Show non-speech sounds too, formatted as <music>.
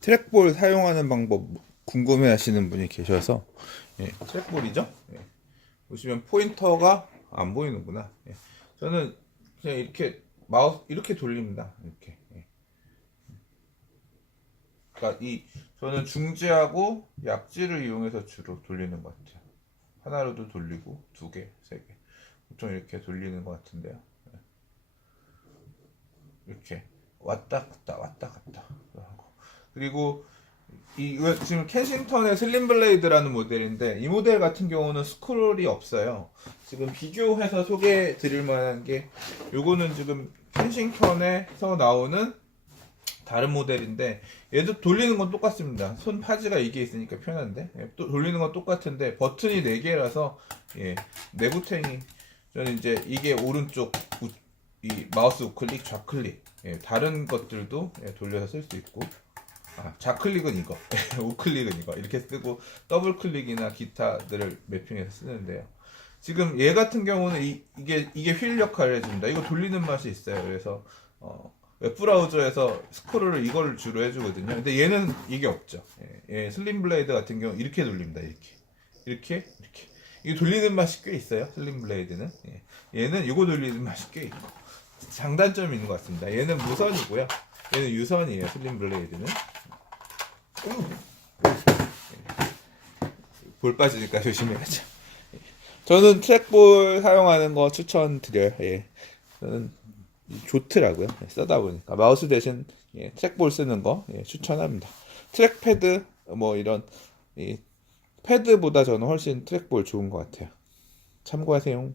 트랙볼 사용하는 방법 궁금해 하시는 분이 계셔서 예, 트랙볼이죠. 예. 보시면 포인터가 안 보이는구나. 예. 저는 그냥 이렇게 마우스 이렇게 돌립니다. 이렇게. 예. 그러니까 이 저는 중지하고 약지를 이용해서 주로 돌리는 것 같아요. 하나로도 돌리고 두 개, 세 개. 보통 이렇게 돌리는 것 같은데요. 예. 이렇게 왔다 갔다 왔다 갔다 그리고 이 이거 지금 켄싱턴의 슬림 블레이드라는 모델인데 이 모델 같은 경우는 스크롤이 없어요. 지금 비교해서 소개해 드릴 만한 게 요거는 지금 켄싱턴에서 나오는 다른 모델인데 얘도 돌리는 건 똑같습니다. 손 파지가 이게 있으니까 편한데 예, 또 돌리는 건 똑같은데 버튼이 4개라서 예, 내구탱이 저는 이제 이게 오른쪽 우- 이 마우스 우클릭 좌클릭 예, 다른 것들도 예, 돌려서 쓸 수 있고 아, 좌클릭은 이거 <laughs> 우클릭은 이거 이렇게 쓰고 더블 클릭이나 기타들을 매핑해서 쓰는데요. 지금 얘 같은 경우는 이, 이게 이게 휠 역할을 해줍니다. 이거 돌리는 맛이 있어요. 그래서 어, 웹브라우저에서 스크롤을 이걸 주로 해주거든요. 근데 얘는 이게 없죠. 예, 얘 슬림 블레이드 같은 경우 이렇게 돌립니다. 이렇게 이렇게 이렇게 이게 돌리는 맛이 꽤 있어요. 슬림 블레이드는 예. 얘는 이거 돌리는 맛이 꽤 있고 장단점이 있는 것 같습니다. 얘는 무선이고요. 얘는 유선이에요. 슬림 블레이드는 볼 빠지니까 <laughs> 조심해야죠. 저는 트랙볼 사용하는 거 추천드려요. 예. 저는 좋더라고요. 예, 쓰다 보니까 마우스 대신 예, 트랙볼 쓰는 거 예, 추천합니다. 트랙패드 뭐 이런 이 패드보다 저는 훨씬 트랙볼 좋은 것 같아요. 참고하세요.